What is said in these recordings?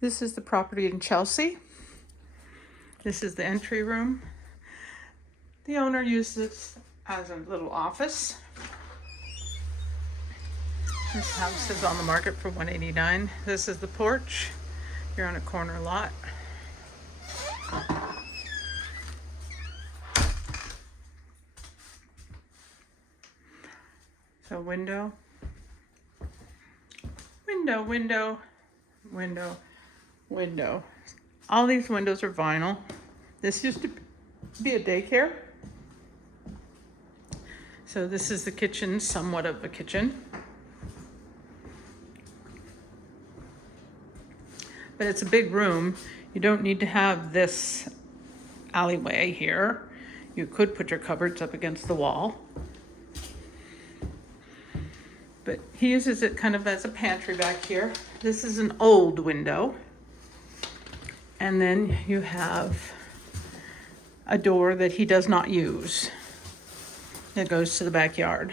This is the property in Chelsea. This is the entry room. The owner used this as a little office. This house is on the market for $189,000. This is the porch. You're on a corner lot. So window, window, window, window, window. All these windows are vinyl. This used to be a daycare. So this is the kitchen, somewhat of a kitchen. But it's a big room. You don't need to have this alleyway here. You could put your cupboards up against the wall. But he uses it kind of as a pantry back here. This is an old window. And then you have a door that he does not use that goes to the backyard.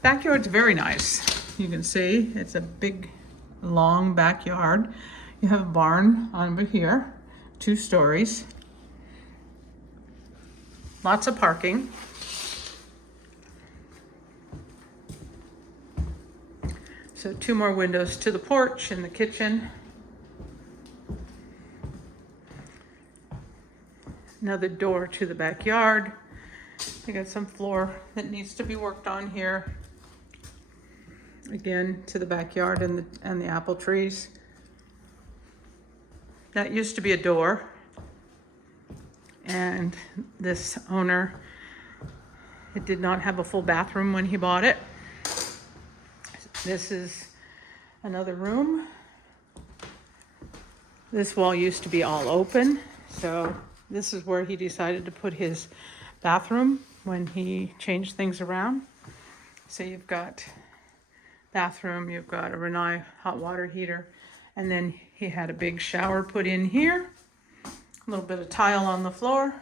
Backyard's very nice. You can see it's a big, long backyard. You have a barn over here, 2 stories. Lots of parking. So 2 more windows to the porch and the kitchen. Another door to the backyard. I got some floor that needs to be worked on here. Again, to the backyard and the apple trees. That used to be a door. And this owner, it did not have a full bathroom when he bought it. This is another room. This wall used to be all open, so this is where he decided to put his bathroom when he changed things around. So you've got bathroom, you've got a Rinnai hot water heater, and then he had a big shower put in here, a little bit of tile on the floor.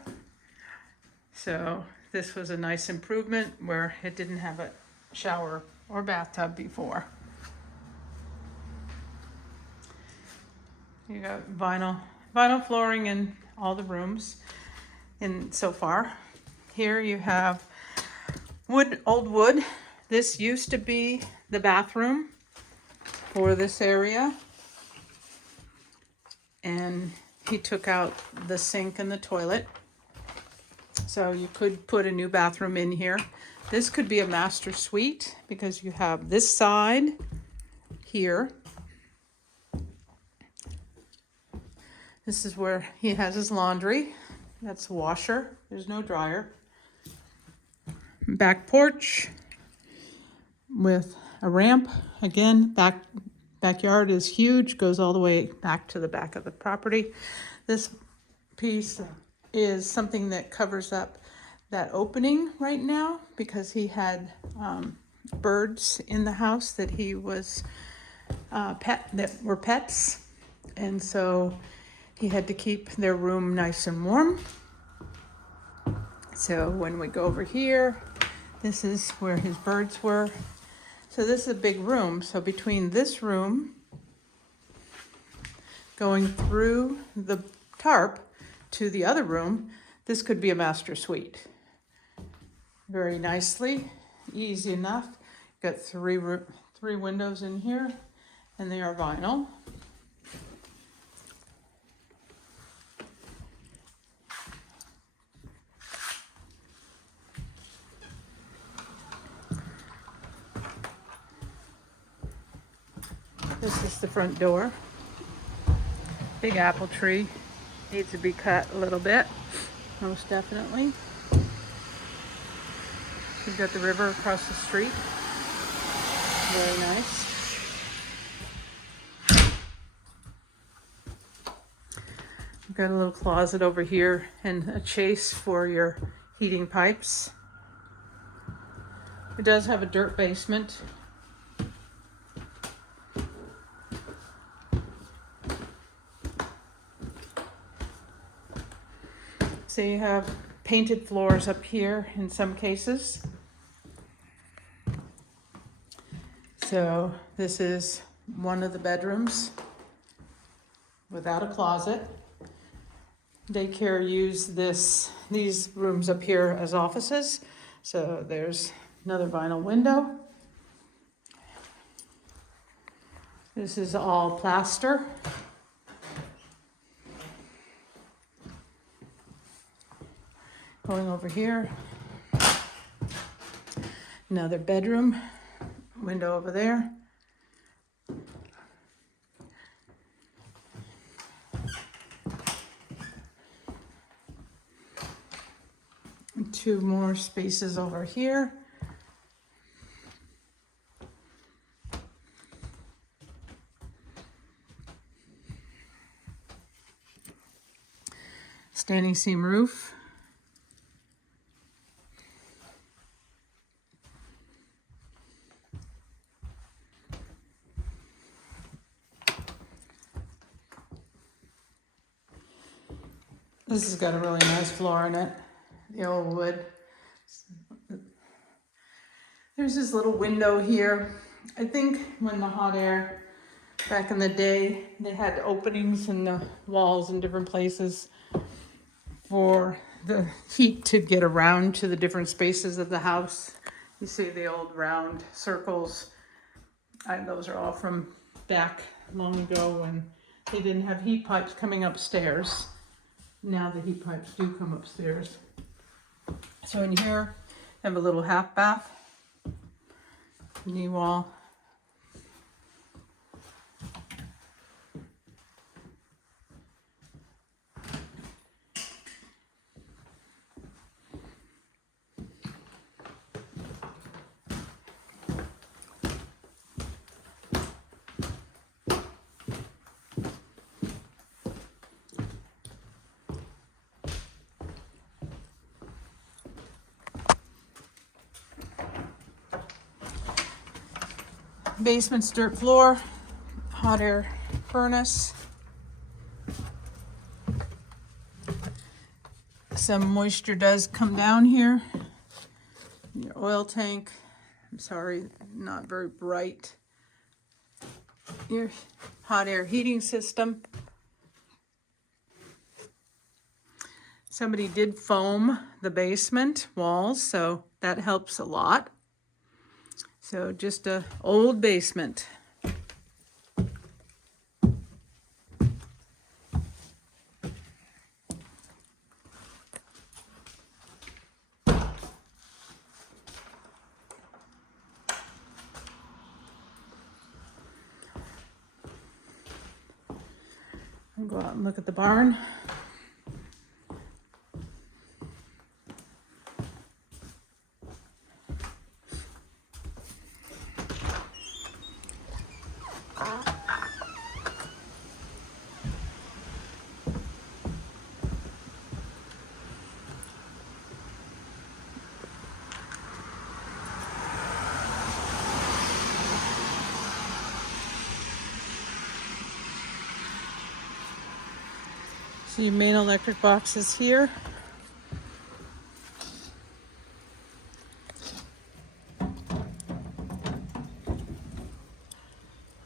So this was a nice improvement where it didn't have a shower or bathtub before. You got vinyl flooring in all the rooms in so far. Here you have old wood. This used to be the bathroom for this area. And he took out the sink and the toilet. So you could put a new bathroom in here. This could be a master suite because you have this side here. This is where he has his laundry. That's a washer. There's no dryer. Back porch with a ramp. Again, backyard is huge, goes all the way back to the back of the property. This piece is something that covers up that opening right now because he had birds in the house that he was that were pets, and so he had to keep their room nice and warm. So when we go over here, this is where his birds were. So this is a big room. So between this room going through the tarp to the other room, this could be a master suite. Very nicely, easy enough. Got three windows in here, and they are vinyl. This is the front door. Big apple tree. Needs to be cut a little bit, most definitely. We've got the river across the street. Very nice. We've got a little closet over here and a chase for your heating pipes. It does have a dirt basement. So you have painted floors up here in some cases. So this is one of the bedrooms. without a closet. Daycare used these rooms up here as offices. So there's another vinyl window. This is all plaster. Going over here, another bedroom, window over there. And two more spaces over here. Standing seam roof. This has got a really nice floor in it, the old wood. There's this little window here. I think when the hot air, back in the day, they had openings in the walls in different places for the heat to get around to the different spaces of the house. You see the old round circles. Those are all from back long ago when they didn't have heat pipes coming upstairs. Now the heat pipes do come upstairs. So in here, I have a little half bath, knee wall. Basement's dirt floor, hot air furnace. Some moisture does come down here. Your oil tank, I'm sorry, not very bright. Your hot air heating system. Somebody did foam the basement walls, so that helps a lot. So just a old basement. I'll go out and look at the barn. So your main electric box is here.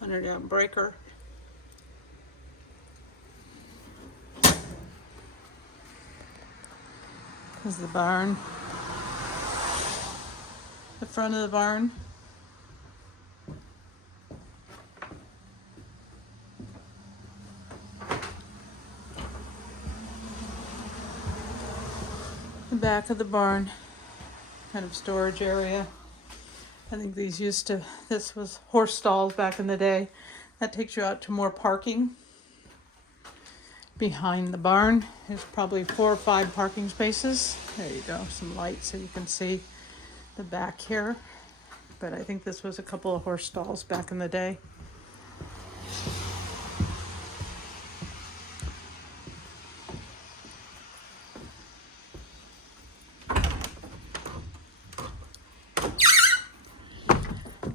Amp breaker. This is the barn. The front of the barn. The back of the barn, kind of storage area. I think this was horse stalls back in the day. That takes you out to more parking. Behind the barn, there's probably 4 or 5 parking spaces. There you go, some lights so you can see the back here. But I think this was a couple of horse stalls back in the day.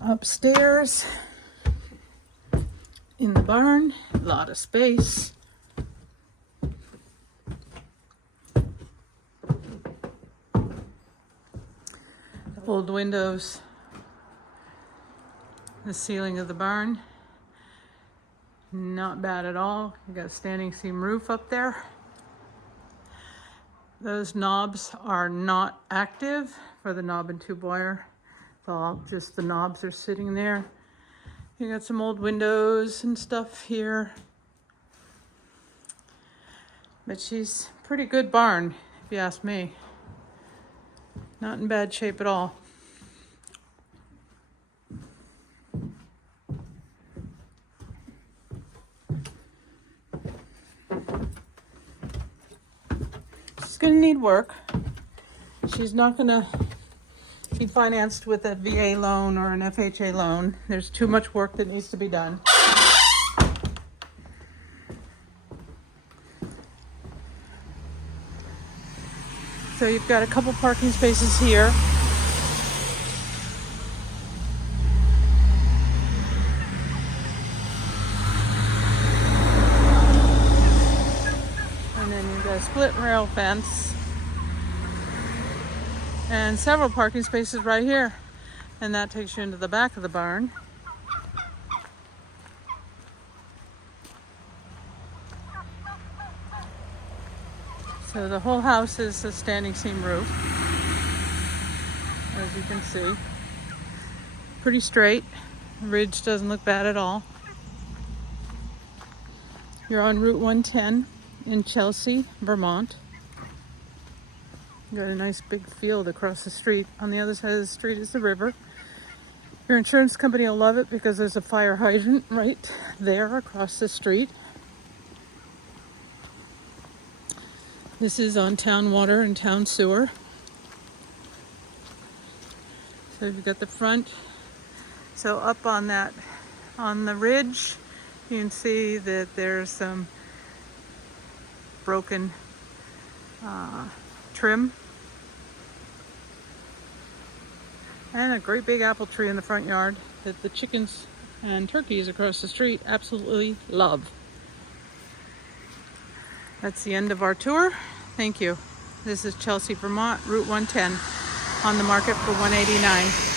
Upstairs in the barn, a lot of space. Old windows, the ceiling of the barn. Not bad at all. You got a standing seam roof up there. Those knobs are not active for the knob and tube wire. It's all just the knobs are sitting there. You got some old windows and stuff here. But she's a pretty good barn, if you ask me. Not in bad shape at all. She's gonna need work. She's not gonna be financed with a VA loan or an FHA loan. There's too much work that needs to be done. So you've got a couple parking spaces here. And then you've got a split rail fence. And several parking spaces right here. And that takes you into the back of the barn. So the whole house is a standing seam roof, as you can see. Pretty straight. The ridge doesn't look bad at all. You're on Route 110 in Chelsea, Vermont. You got a nice big field across the street. On the other side of the street is the river. Your insurance company will love it because there's a fire hydrant right there across the street. This is on town water and town sewer. So you've got the front. So up on that, on the ridge, you can see that there's some broken trim. And a great big apple tree in the front yard that the chickens and turkeys across the street absolutely love. That's the end of our tour. Thank you. This is Chelsea, Vermont, Route 110, on the market for $189.